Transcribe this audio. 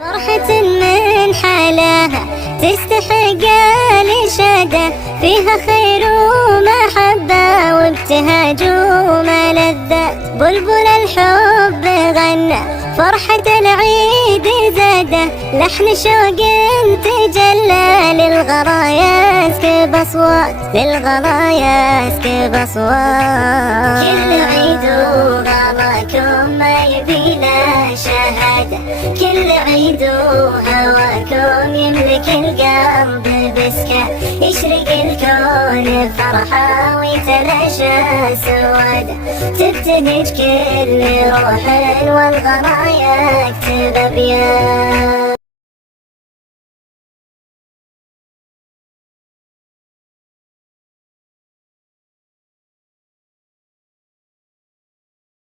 فرحة من حلاها تستحق الإشادة، فيها خير ومحبة وابتهاج وملذات. بلبل الحب غنى فرحة العيد زاده، لحن شوق تجلى للغرايا اسكب أصوات، للغرايا اسكب أصوات. كل عيد وغراكم ما يبينا شهادة، كل عيد وهواكم يملك القلب بسكة، يشرق الكون فرحة ويتلاشى سوادة، تبتهج كل روح والغرايا اكتب أبيات.